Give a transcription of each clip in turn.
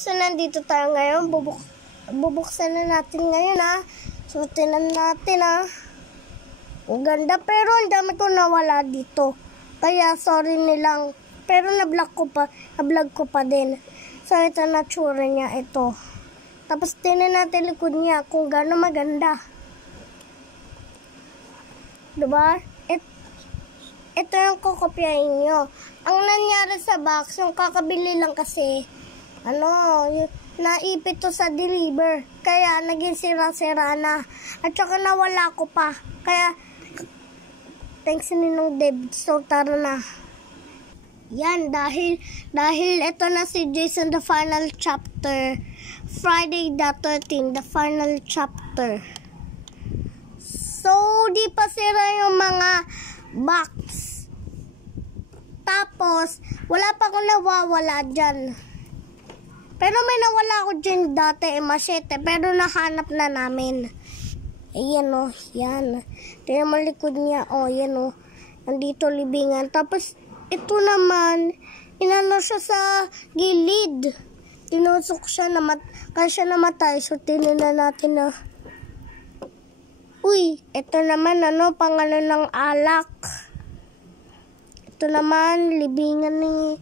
guys, so nandito tayo ngayon. Bubuksan na natin ngayon ha. So tinan natin ha. Ang ganda, pero ang dami ko nawala dito. Kaya sorry nilang. Pero na-vlog ko pa din. So ito na tsura niya ito. Tapos tinan natin likod niya kung gaano maganda. Diba? Ito yung kukopyahin nyo. Ang nangyari sa box, yung kakabili lang kasi, naipit to sa deliver. Kaya naging sira-sira na. At saka nawala ko pa. Kaya, thanks Ninong Deb. So, tara na. Yan, dahil ito na si Jason, the final chapter. Friday the 13th, the final chapter. So, di pa sira yung mga box. Tapos, wala pa akong nawawala dyan. Pero may nawala ako dyan dati, machete. Pero nahanap na namin. Ayan o, yan. Tingnan mo likod niya. O, yan o. Nandito libingan. Tapos, ito naman, inano siya sa gilid. Tinusok siya, kaya siya namatay. So, tinignan natin na. Uy, ito naman, pangalan ng alak. Ito naman, libingan ni,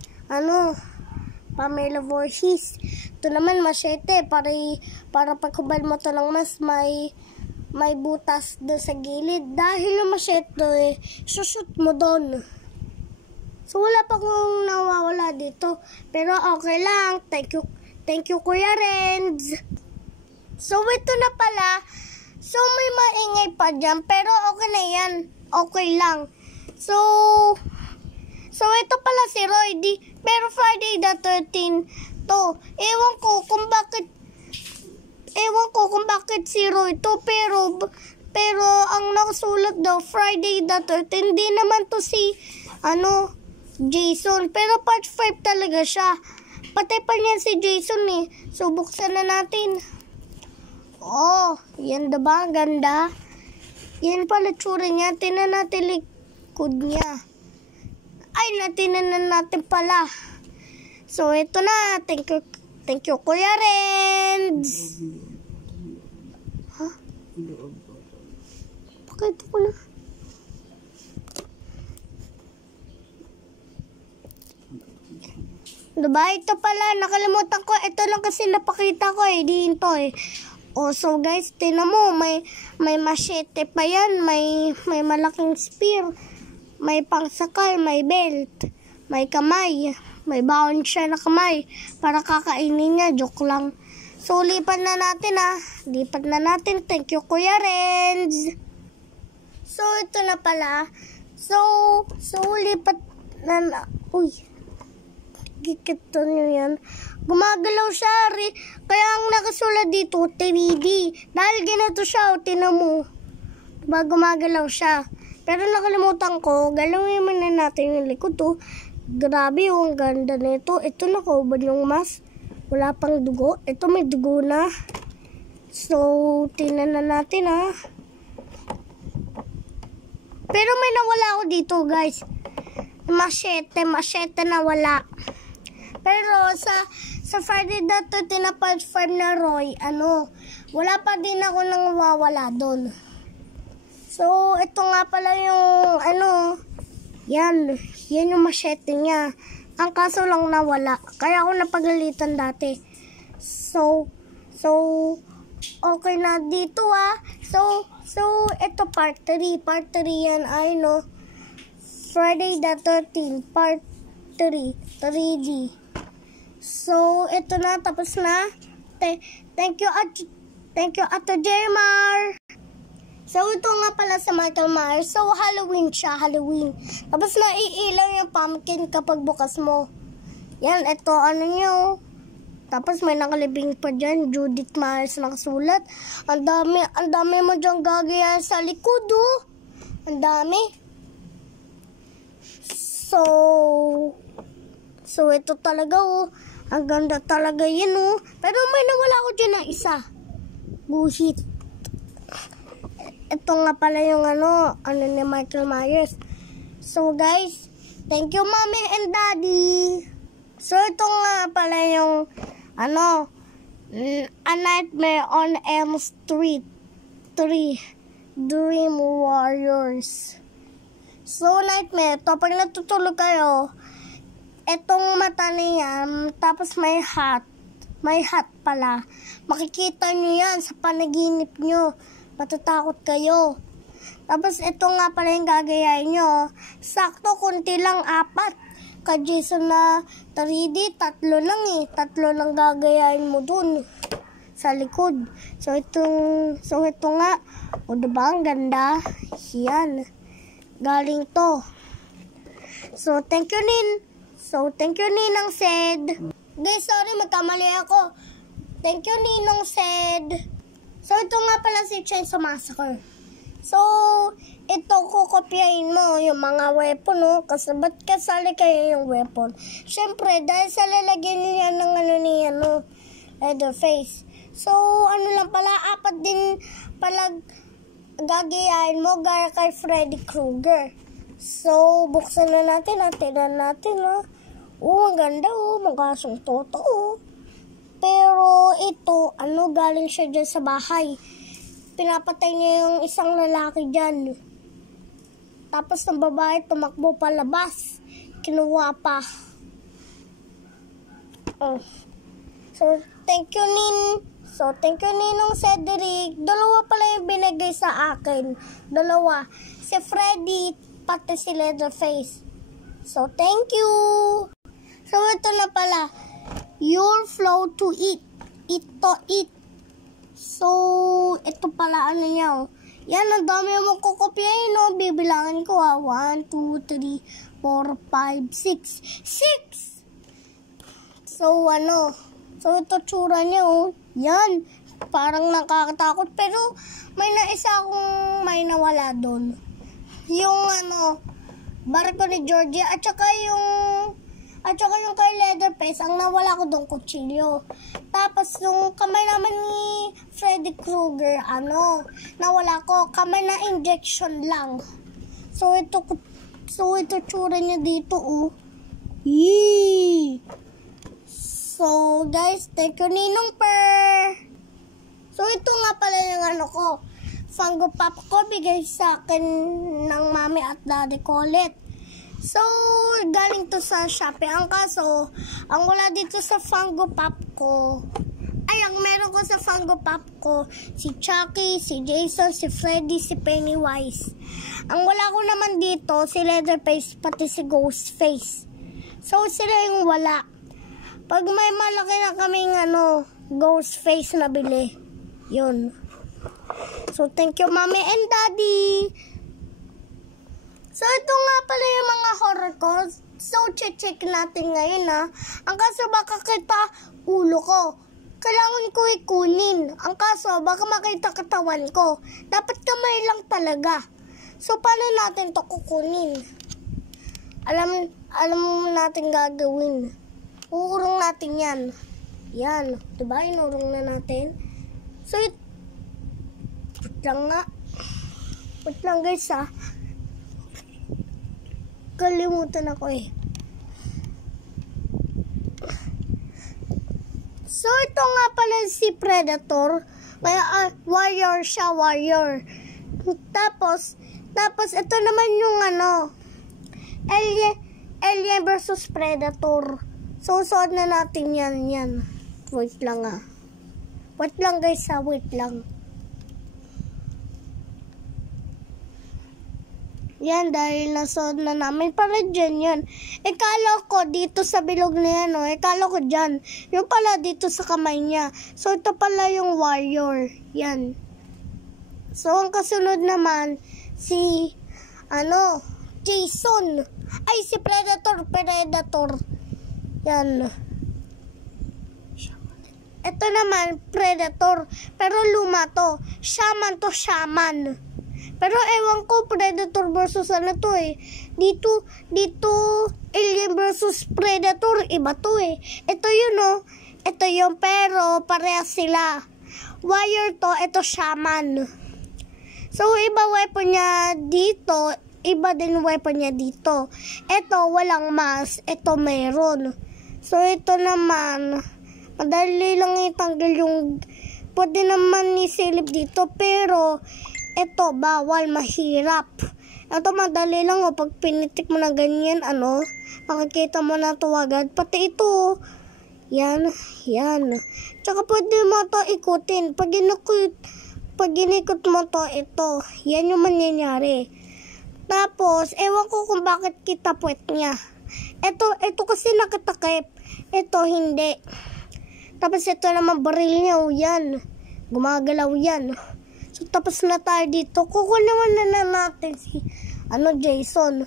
Pamela Voorhees. Ito naman, machete. Para pagkubal mo to lang mas may butas doon sa gilid. Dahil yung machete, sushoot mo doon. So, wala pa kong nawawala dito. Pero okay lang. Thank you, Kuya Renz. So, ito na pala. So, may maingay pa dyan. Pero okay na yan. Okay lang. So ito pala si Roy. Pero Friday the 13th to. Ewan ko kung bakit si Roy to. Pero ang nakasulat daw, Friday the 13th. Hindi naman to si, Jason. Pero part 5 talaga siya. Patay pa niyan si Jason eh. So, buksan na natin. Oh, yan diba? Ganda. Yan pala tsura niya. Tinan natin likod niya. Ay, natinan natin pala. So, ito na. Thank you, Kuya Renz. Ha? Pakita ko na. Diba? Ito pala. Nakalimutan ko. Ito lang kasi napakita ko eh. Dito eh. Oh, so guys, tingnan mo, may machete pa yan, may malaking spear, may pangsakal, may belt, may kamay, may baon siya na kamay para kakainin niya, joke lang. So, lipat na natin lipat na natin. Thank you, Kuya Renz. So, ito na pala. So lipat na, uy, gikito nyo yan. Gumagalaw siya. Kaya ang nakasulat dito, 3D. Dahil ganito siya, tinan mo. Diba, gumagalaw siya. Pero nakalimutan ko, galawin muna natin yung likod to. Grabe yung ganda nito. Ito nakaubad yung mask. Wala pang dugo. Ito may dugo na. So, tingnan na natin Pero may nawala ako dito guys. Machete na wala. Pero sa Friday the 13th na part 5 na Roy, wala pa din ako nang wawala doon. So, ito nga pala yung, yan yung machete niya. Ang kaso lang nawala. Kaya ako napagalitan dati. So, okay na dito So, ito part 3. Part 3 yan, Friday the 13th, part 3, 3D. So, ito na, tapos na. Thank you, Ato Jermar. So, ito nga pala sa Michael Myers. So, Halloween siya, Halloween. Tapos naiilaw yung pumpkin kapag bukas mo. Yan, ito, nyo. Tapos may nakalibing pa dyan, Judith Myers nakasulat. Ang dami mo dyan gagayan sa likod, Ang dami. So, ito talaga, Ang ganda talaga yan, Pero may nawala ko dyan na isa. Bullshit. Ito nga pala yung ni Michael Myers. So, guys, thank you, Mommy and Daddy. So, ito nga pala yung A Nightmare on Elm Street 3, Dream Warriors. So, Nightmare, to pag natutulog kayo, etong mata niya, tapos may hat pala. Makikita nyo yan sa panaginip nyo. Matatakot kayo. Tapos ito nga pala yung gagayain nyo. Sakto, kunti lang, 4. Ka Jason na 3D, 3 lang eh. 3 lang gagayain mo dun sa likod. So ito nga. O diba, ang ganda? Yan. Galing to. So thank you Ninang Sed. Guys, sorry, magkamali ako. Thank you Ninong Sed. So ito nga pala si Chainsaw Massacre. So, ito kukopyahin mo yung mga weapon, no? Kasi ba't kasali kayo yung weapon? Siyempre, dahil sa lalagyan niya ng Leatherface. So, lang pala, 4 din pala gagayain mo gaya kay Freddy Krueger. So, buksan na natin, tingnan natin, ha? Ang ganda, magasong toto, Pero, ito, galing siya dyan sa bahay. Pinapatay niya yung isang lalaki dyan. Tapos ng babae tumakbo palabas. Kinuha pa. So, thank you Ninong Cedric. 2 pala yung binigay sa akin. 2. Si Freddy, pati si Leatherface. So, thank you. So, ito na pala. Your flow to eat. Eat. So, ito pala niya, Yan, ang dami mo kukopyahin, Bibilangin ko, 1, 2, 3, 4, 5, 6. 6! So, ito tsura niya, Yan, parang nakakatakot. Pero, may naisa akong may nawala doon. Yung, barko ni Georgia, at saka yung kay Leatherface, ang nawala ko doon, kutsilyo. Tapos, yung kamay naman ni Freddy Krueger, nawala ko, kamay na injection lang. So, ito tsura niya dito, Yee! So, guys, thank you, Ninong Per. So, ito nga pala yung Funko Pop ko, bigay sa akin ng mami at daddy ko ulit. So, galing to sa Shopee. Ang kaso, ang wala dito sa Funko Pop ko, ang meron ko sa Funko Pop ko, si Chucky, si Jason, si Freddy, si Pennywise. Ang wala ko naman dito, si Leatherface, pati si Ghostface. So, sila yung wala. Pag may malaki na kaming Ghostface na bili, yun. So, thank you, Mommy and Daddy. So, ito nga pala yung mga horror ko. So, check natin ngayon, Ang kaso, baka kita ulo ko. Kailangan ko ikunin. Ang kaso, baka makita katawan ko. Dapat kamay lang talaga. So, paano natin to kukunin? Alam natin gagawin. Uurong natin yan. Yan. Diba? Inurong na natin. So, wait lang nga. Wait lang, guys, Kalimutan ako So, ito nga pala si Predator. Kaya, warrior siya, warrior. Tapos, ito naman yung Alien versus Predator. Susunod na natin yan. Wait lang, Wait lang, guys, wait lang. Yan, dahil nasuot na namin. Para dyan yan. Ikala ko dito sa bilog na yan, Ikala ko dyan. Yung pala dito sa kamay niya. So, ito pala yung warrior. Yan. So, ang kasunod naman, si, Jason. Ay, si Predator. Yan. Ito naman, Predator. Pero luma to. Shaman. Pero ewan ko, Predator versus Dito, Alien versus Predator, iba to Ito yun, Ito yun, pero parehas sila. Warrior to, ito Shaman. So, iba weapon niya dito, iba din weapon niya dito. Ito, walang mask. Ito, meron. So, ito naman, Madali lang itanggal yung, pwede naman isilip dito, pero ito, bawal, mahirap. Ito, madali lang, pag pinitik mo na ganyan, makikita mo na ito agad. Pati ito, yan. Tsaka pwede mo ito ikutin. Pag inikot mo to, ito, yan yung mangyayari. Tapos, ewan ko kung bakit kita puwet niya. Ito kasi nakatakip. Ito, hindi. Tapos, ito naman baril niya. Yan. Gumagalaw yan. So, tapos na tayo dito. Kukunin na natin si, Jason.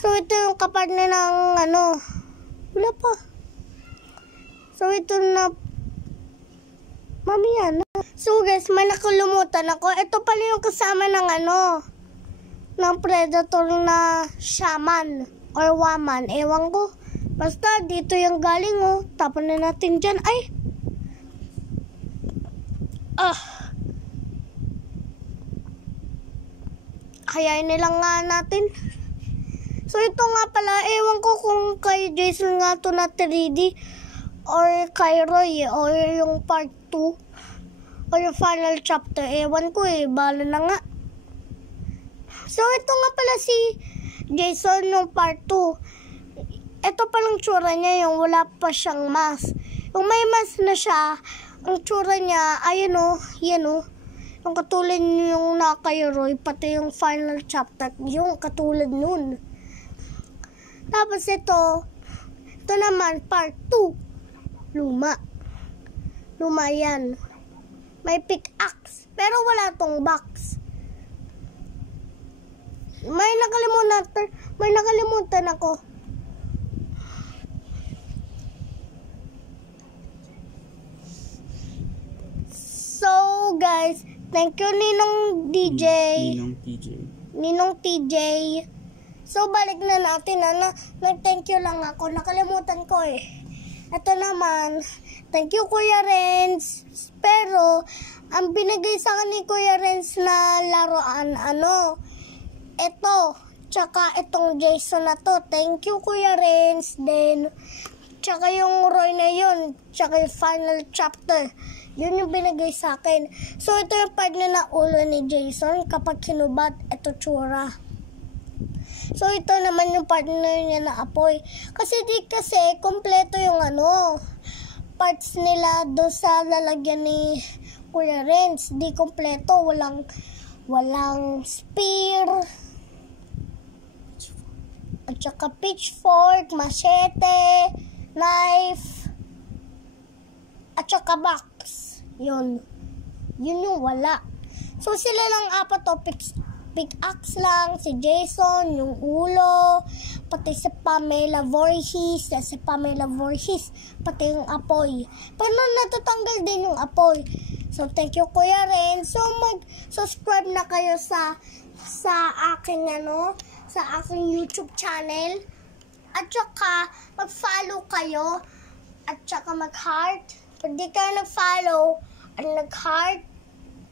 So, ito yung kapartner ng, wala pa. So, ito na, mamaya na. So, guys, may nakalumutan ako. Ito pala yung kasama ng, ng predator na shaman or waman. Ewan ko. Basta, dito yung galing, Tapon na natin dyan. Ay! Kayain nilang nga natin. So, ito nga pala. Ewan ko kung kay Jason nga to na 3D or kay Roy or yung part 2 or yung final chapter. Ewan ko bala na nga. So, ito nga pala si Jason yung part 2. Ito palang tsura niya yung wala pa siyang mask. Yung may mask na siya, ang tsura niya, yan yung katulad yung kay Roy, pati yung final chapter, yung katulad nun. Tapos ito naman, part 2. Luma yan. May pickaxe, pero wala tong box. May nakalimutan ako. So, guys, thank you Ninong DJ. Ninong TJ. So, balik na natin. Nag-thank you lang ako. Nakalimutan ko Ito naman, thank you Kuya Renz. Pero, ang binigay sa akin ni Kuya Renz na laruan, ito, tsaka itong Jason na to. Thank you Kuya Renz. Then, tsaka yung Roy na yun, tsaka yung final chapter. Yun yung binigay sa akin. So, ito yung part na ulo ni Jason kapag kinubat, ito tsura. So, ito naman yung partner niya na apoy. Kasi kompleto yung parts nila doon sa lalagyan ni Kuya Renz. Di kompleto. Walang spear. At saka pitchfork, machete, knife, at saka box. Yun yung wala. So, sila lang apat pickaxe lang, si Jason, yung ulo, pati si Pamela Voorhees, pati yung apoy. Paano natatanggal din yung apoy? So, thank you Kuya Ren. So, mag-subscribe na kayo sa aking sa aking YouTube channel. At saka, mag-follow kayo. At saka mag-heart. Pag di kayo nag-follow at nag-heart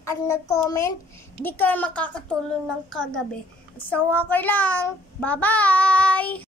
at nag-comment, di kayo makakatulong ng kagabi. So, okay lang. Bye-bye!